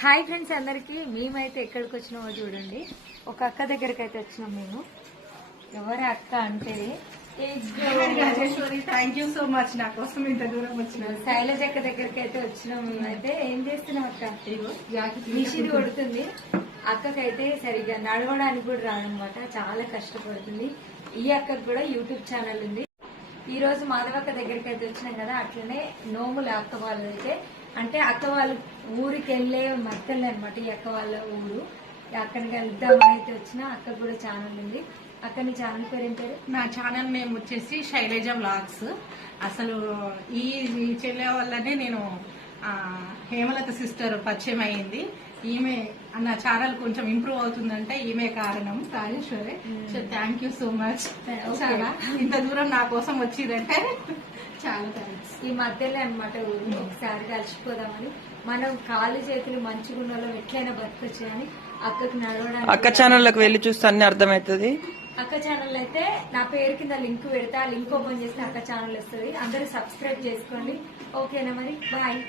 Hi friends అందరికి మేమైతే ఎక్కడికి వచ్చినామో చూడండి. ఒక అక్క దగ్గరికి అయితే వచ్చినాం. మేము ఎవరి అక్క అంటే థ్యాంక్ యూ సో మచ్ నా కోసం ఇంత దూరం వచ్చిన శైలజ అక్క దగ్గరికి అయితే వచ్చినాం. మేమైతే ఏం చేస్తున్నాం అక్క, మిషన్ కొడుతుంది. అక్కకైతే సరిగ్గా నడవడానికి కూడా రాదనమాట, చాలా కష్టపడుతుంది. ఈ అక్కకు కూడా యూట్యూబ్ ఛానల్ ఉంది. ఈ రోజు మాధవక్క దగ్గరికి అయితే వచ్చినాం కదా, అట్లనే నోములు అక్క వాళ్ళైతే అంటే అక్క వాళ్ళ ఊరికి వెళ్లే మధ్యలో అనమాట ఈ అక్క వాళ్ళ ఊరు. అక్కడికి వెళ్దామని అయితే వచ్చిన. అక్క కూడా ఛానల్ ఉంది. అక్క నీ ఛానల్ పేరు ఏం పేరు? నా ఛానల్ నేమ్ వచ్చేసి శైలజ వ్లాగ్స్. అసలు ఈ చెల్లె వల్లనే నేను హేమలత సిస్టర్ పరిచయం అయ్యింది. ఈమె నా ఛానల్ కొంచెం ఇంప్రూవ్ అవుతుందంటే ఈమె కారణం, Rajeshwari. So thank you so much. చాలా ఇంత దూరం నా కోసం వచ్చిందంటే చాలా థ్యాంక్స్. ఈ మధ్యలో అనమాట ఊరు, ఒకసారి కలిసిపోదామని. మనం కాళ్ళు చేతులు మంచిగా ఉన్న ఎట్లయినా బతకొచ్చు కానీ అక్కకి నడవడానికి. అక్క ఛానల్లోకి వెళ్ళి చూస్తే అన్ని అర్థమవుతుంది. అక్క ఛానల్ అయితే నా పేరు కింద లింక్ పెడతా, లింక్ ఓపెన్ చేస్తే అక్క ఛానల్ వస్తుంది. అందరూ సబ్స్క్రైబ్ చేసుకోండి. ఓకేనా మరి, బాయ్.